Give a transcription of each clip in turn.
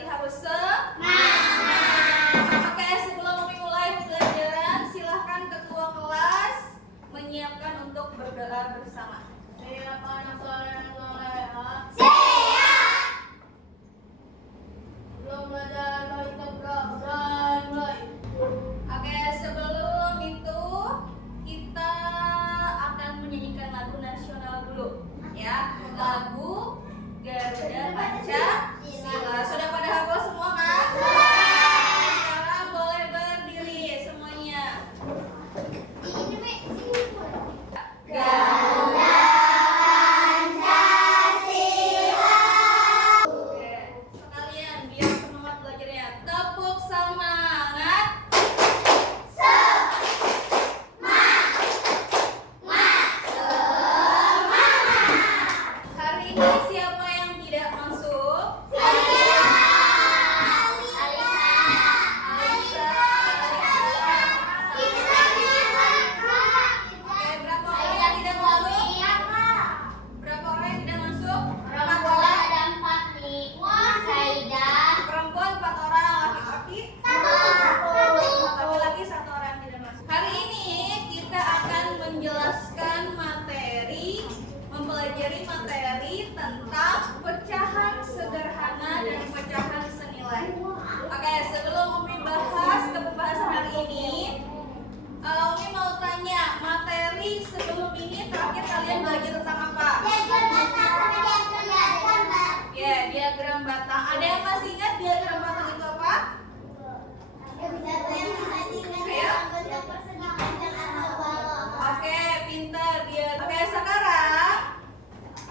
berarti harus semangat. Oke, sebelum memulai pelajaran, silahkan ketua kelas menyiapkan untuk berdoa bersama. Silakan Oke, sebelum itu kita akan menyanyikan lagu nasional dulu, ya. Lagu Garuda Pancasila. Sudah pada hafal semua kan? Sekarang boleh berdiri semuanya. Garuda Pancasila. Oke, sekalian biar semangat belajarnya. Tepuk semangat. Hari ini siapa yang tidak masuk? Alisa. Oke, berapa orang yang tidak masuk? Berapa orang yang tidak masuk? Empat orang. Perempuan 4 orang, laki-laki laki-laki 1 orang yang tidak masuk. Hari ini kita akan menjelaskan mempelajari materi tentang pecahan sederhana dan pecahan senilai. Oke, sebelum Umi bahas ke pembahasan hari ini, Umi mau tanya, materi sebelum ini terakhir kalian belajar tentang apa? Ya, diagram batang. Ada yang masih ingat diagram batang itu apa? Oke, pintar dia. Oke, sekarang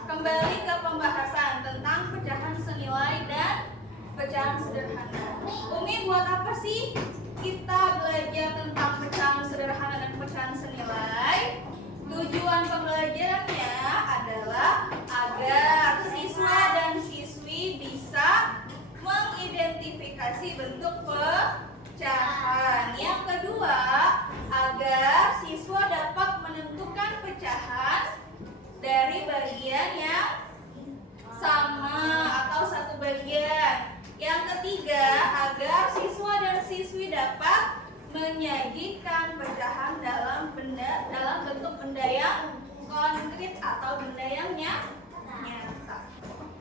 kembali ke pembahasan tentang pecahan senilai dan pecahan sederhana. Umi buat apa sih kita belajar tentang pecahan sederhana dan pecahan senilai? Tujuan pembelajarannya adalah agar siswa dan siswi bisa mengidentifikasi bentuk pecahan. Yang kedua, agar siswa dapat menentukan pecahan dari bagian yang sama atau satu bagian. Yang ketiga, agar siswa dan siswi dapat menyajikan pecahan dalam bentuk benda yang konkret atau benda yang nyata.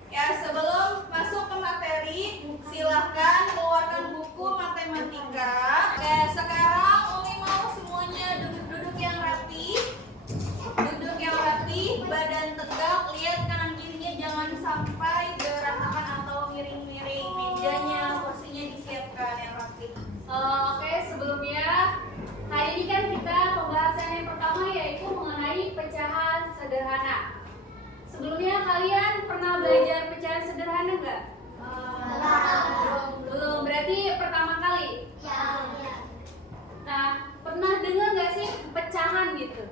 Ya, sebelum masuk ke materi, silahkan keluarkan buku matematika. Oke, sekarang Umi mau semuanya duduk yang rapi. Duduk yang rapi, badan tegak, lihat kanan kirinya jangan sampai berantakan atau miring-miring. Mejanya, kursinya disiapkan yang rapi. Oke, sebelumnya hari ini kan kita pembahasan yang pertama yaitu mengenai pecahan sederhana. Sebelumnya kalian pernah belajar pecahan sederhana nggak? Belum, berarti pertama kali. Nah, pernah dengar nggak sih pecahan gitu?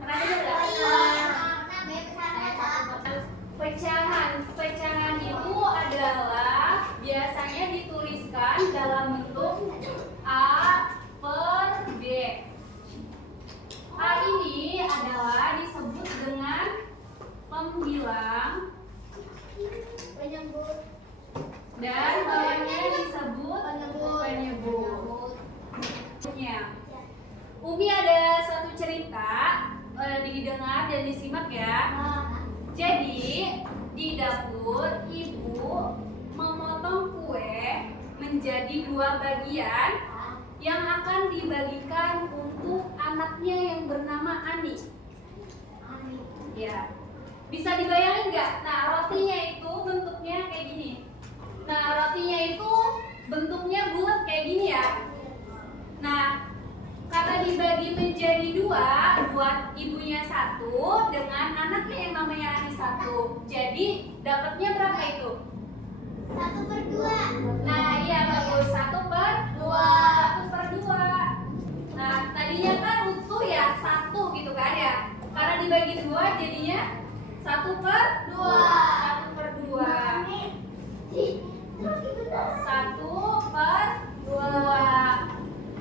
Pernah dengar nggak? Pecahan itu adalah biasanya dituliskan dalam bentuk A per B. A ini adalah disebut dengan pembilang dan bawahnya disebut penyebut. Umi ada satu cerita, didengar dan disimak ya. Jadi di dapur ibu memotong kue menjadi 2 bagian yang akan dibagikan untuk anaknya yang bernama Ani. Ya, bisa dibayangin nggak? Nah, rotinya itu bentuknya kayak gini. Nah, rotinya itu bentuknya bulat kayak gini ya. Nah, karena dibagi menjadi 2, buat ibunya 1 dengan anaknya yang namanya Ani 1. Jadi dapatnya berapa itu? 1/2. Nah, iya bagus, 1/2. Nah, tadinya kan utuh ya 1 gitu kan ya. Karena dibagi 2 jadinya 1/2. 1/2.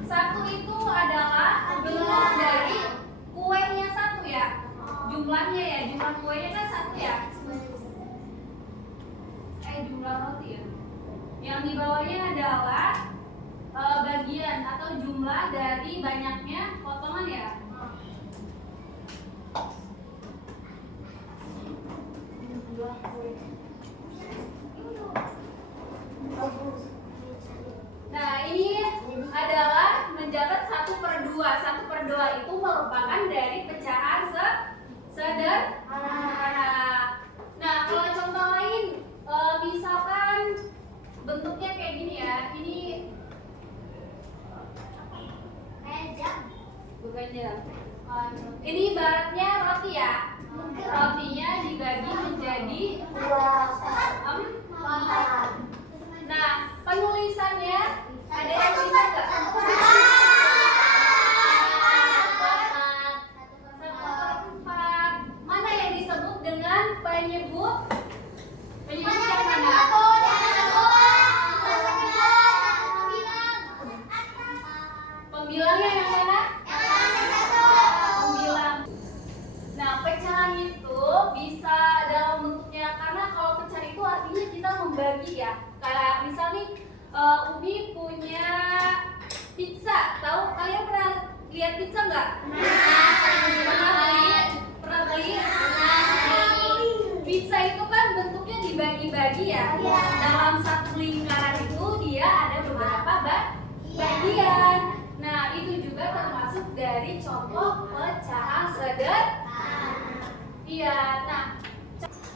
1 itu adalah jumlah dari kuenya 1 ya. Jumlahnya ya, jumlah kuenya kan 1 ya. Jumlah roti ya. Yang di bawahnya adalah bagian atau jumlah dari banyaknya potongan ya. Nah, ini adalah mencatat 1/2. 1/2 itu merupakan dari pecahan sederhana. Nah, kalau contoh lain, misalkan bentuknya kayak gini ya. Ini bukan jam. Ini ibaratnya roti ya. Rotinya dibagi menjadi 4. Nah, penulisannya ada yang bisa nggak? 1/4. Mana yang disebut dengan penyebut? Penyebut yang mana? Pembilangnya yang mana? Pembilang. Nah, pecahan itu bisa dalam bentuknya, karena kalau pecahan itu artinya kita membagi ya. Kayak misal nih, Umi punya pizza. Tahu, kalian pernah lihat pizza nggak? Pernah beli? Pizza itu kan bentuknya dibagi-bagi ya. Dalam satu lingkaran itu dia ada beberapa bagian. Nah, itu juga termasuk dari contoh pecahan sederhana. Iya.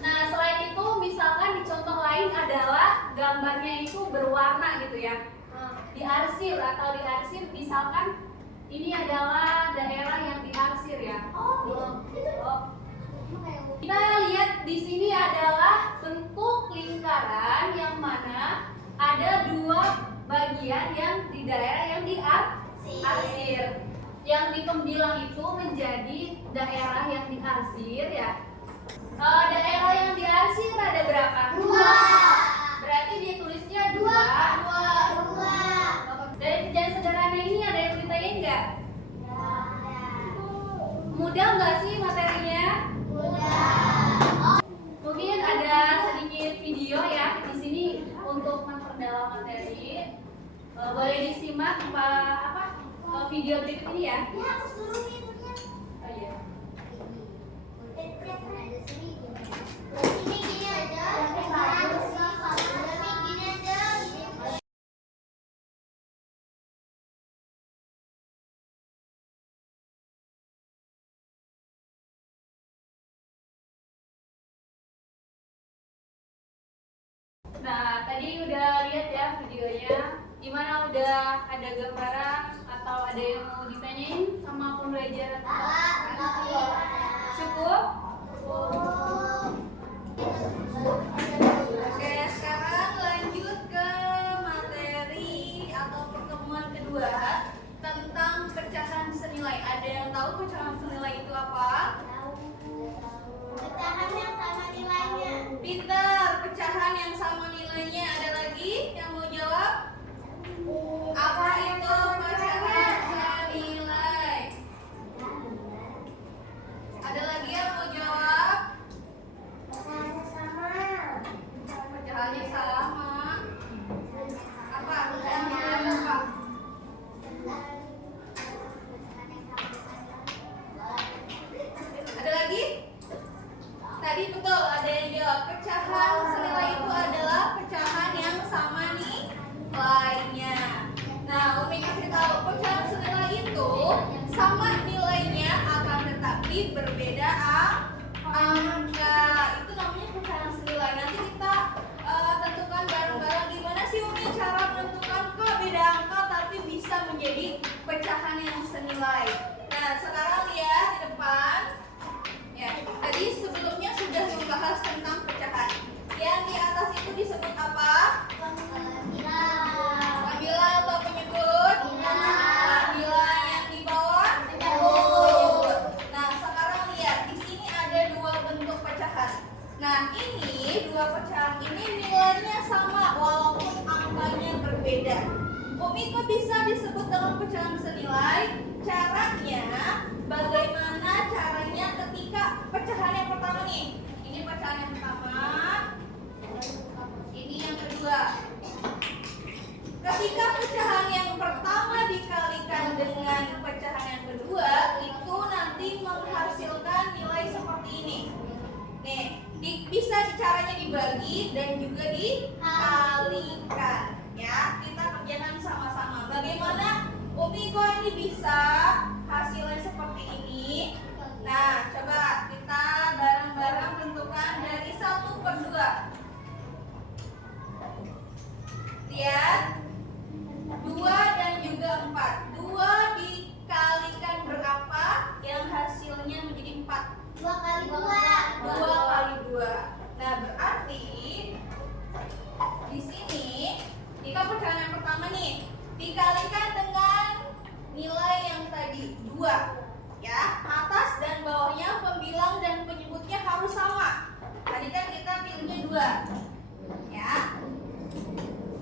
Nah, selain itu misalkan di contoh lain adalah gambarnya itu berwarna gitu ya. Diarsir misalkan ini adalah daerah yang diarsir ya. Kita lihat di sini adalah bentuk lingkaran yang mana ada 2 bagian yang di daerah yang diarsir. Yang di pembilang itu menjadi daerah yang diarsir ya. Daerah yang diarsir ada berapa? 2. Berarti dia tulisnya 2. Dari pecahan sederhana ini ada yang ditanyain nggak? Mudah nggak sih materinya? Mungkin ada sedikit video ya di sini untuk memperdalam materi. Boleh disimak video berikut ini ya. Oh iya. Nah, tadi udah lihat ya videonya. Gimana, udah ada gambaran atau ada yang mau ditanyain sama pembelajaran? Cukup? Oke, sekarang lanjut ke materi atau pertemuan kedua tentang pecahan senilai. Ada yang tahu pecahan senilai itu apa? Pecahan yang sama nilainya. Pintar, pecahan yang sama nilainya. Ada lagi yang mau jawab? Apa itu pecahan senilai? Ada lagi yang mau jawab? Pecahannya sama. Pecahannya sama. Apa? Pecahannya apa? Ada lagi? Tadi betul ada yang jawab. Pecahan senilai itu adalah pecahan yang sama nilainya. Nah, Umi kasih tahu, pecahan senilai itu sama nilainya akan tetapi berbeda angka. Itu namanya pecahan senilai. Nanti kita tentukan bareng-bareng gimana sih Umi cara menentukan kok beda angka tapi bisa menjadi pecahan yang senilai. Nah, sekarang lihat di depan. Ya, tadi sebelumnya sudah membahas tentang pecahan. Yang di atas itu disebut apa? Pembilang atau penyebut? Pembilang. Yang di bawah? Penyebut. Nah, sekarang lihat di sini ada 2 bentuk pecahan. Nah, ini 2 pecahan ini nilainya sama walaupun angkanya berbeda. Umi kok bisa disebut dengan pecahan senilai? Caranya, bagaimana caranya ketika pecahan yang pertama nih? Ini pecahan yang pertama, ini yang kedua. bisa caranya dibagi dan juga dikalikan. Ya, kita kerjakan sama-sama. Bagaimana Umi kok ini bisa hasilnya seperti ini? Nah, coba kita bareng-bareng tentukan dari 1/2. Lihat, 2 dan juga 4. 2 dikalikan berapa? Yang hasilnya menjadi 4. 2 kali 2. 2 kali 2. Nah, berarti di sini kita pecahan yang pertama nih dikalikan dengan nilai yang tadi 2. Ya, atas dan bawahnya pembilang dan penyebutnya harus sama. Tadi kan kita pilihnya 2. Ya.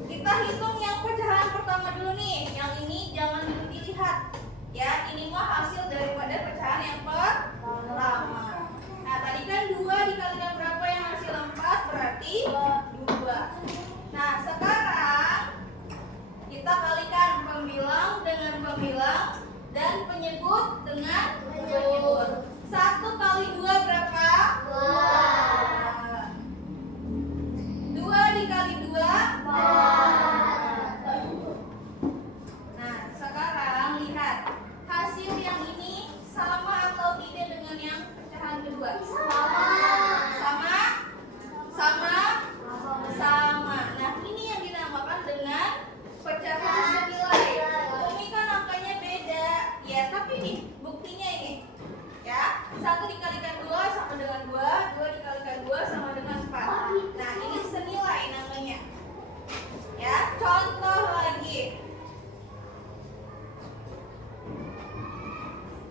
Kita hitung yang pecahan pertama dulu nih. Yang ini jangan dulu dilihat. Ya, ini mah hasil daripada pecahan yang pertama. Nah, tadi kan 2 dikalikan berapa yang hasil 4? Berarti 2. Nah, sekarang kita kalikan pembilang dengan pembilang dan penyebut dengan penyebut. 1 kali 2 berapa? 2. 2 dikali 2? 4. Nah, sekarang lihat hasil yang ini sama atau tidak dengan yang pecahan kedua? Sama? Sama? Sama. Nah, ini yang dinamakan dengan pecahan senilai. Umi kan angkanya beda. Ya, tapi nih buktinya ini. Ya, 1 dikalikan 2 sama dengan 2, 2 dikalikan 2 sama dengan 4. Nah, ini senilai namanya. Ya, contoh lagi.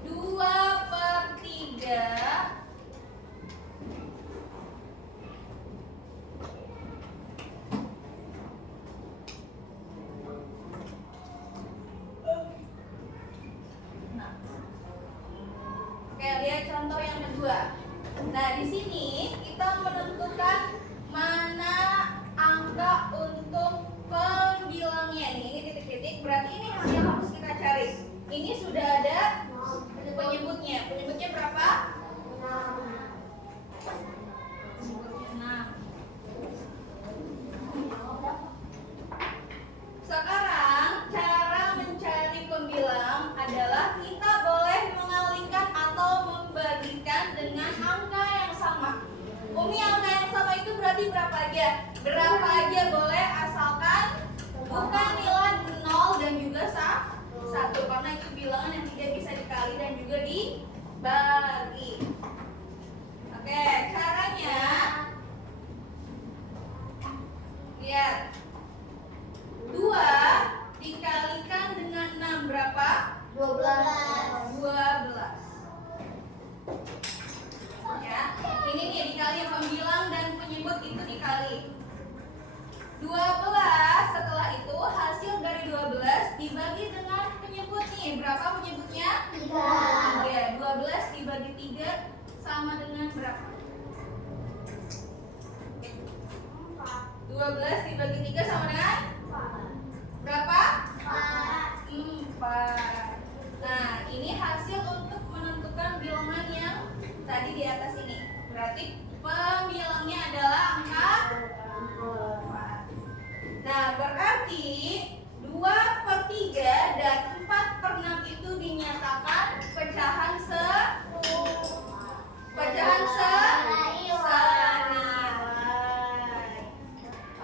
2/3 Oke, lihat contoh yang kedua. Nah, di sini kita menentukan mana angka untuk pembilangnya. Nih, ini titik-titik. Berarti ini yang harus kita cari. Ini sudah ada penyebutnya. Penyebutnya berapa? 6. Sekarang cara mencari pembilang adalah kita boleh mengalihkan atau membagikan dengan angka yang sama. Umi, angka yang sama itu berarti berapa aja? Berapa aja boleh, asalkan bukan nilai 0 dan juga 1, karena itu bilangan yang tidak bisa dikali dan juga dibagi. Oke, caranya lihat. 2 dikalikan dengan 6 berapa? 12. Ya, ini nih dikali pembilang dan penyebut itu dikali 12. Setelah itu hasil dari 12 dibagi dengan penyebut nih. Berapa penyebutnya? 3. 12 dibagi 3 sama dengan berapa? 12 dibagi 3 sama dengan berapa? 4. Nah, ini hasil untuk menentukan bilangan yang tadi di atas ini. Berarti pembilangnya adalah angka 4. Nah, berarti 2/3 dan 4/6 itu dinyatakan pecahan senilai.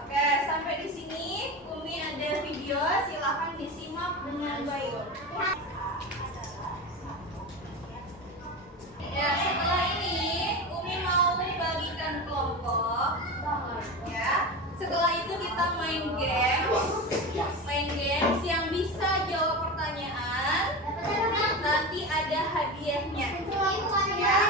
Oke, sampai di sini Umi ada video, silahkan disimak dengan baik. Ya, setelah ini Umi mau bagikan kelompok. Ya, setelah itu kita main games yang bisa jawab pertanyaan. Nanti ada hadiahnya. Ya.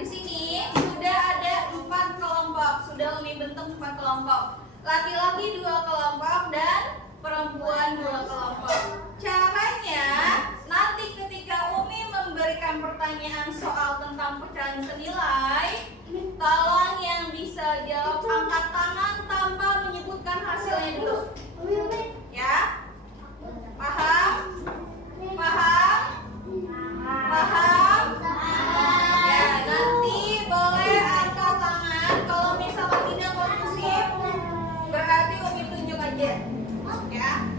Di sini sudah ada 4 kelompok. Sudah Umi bentuk 4 kelompok. Laki-laki 2 kelompok dan perempuan 2 kelompok. Caranya nanti ketika Umi memberikan pertanyaan soal tentang pecahan senilai, tolong yang bisa jawab angkat tangan tanpa menyebutkan hasilnya dulu. Ya? Paham? Paham? Paham? Ya, nanti boleh angkat tangan. Ya.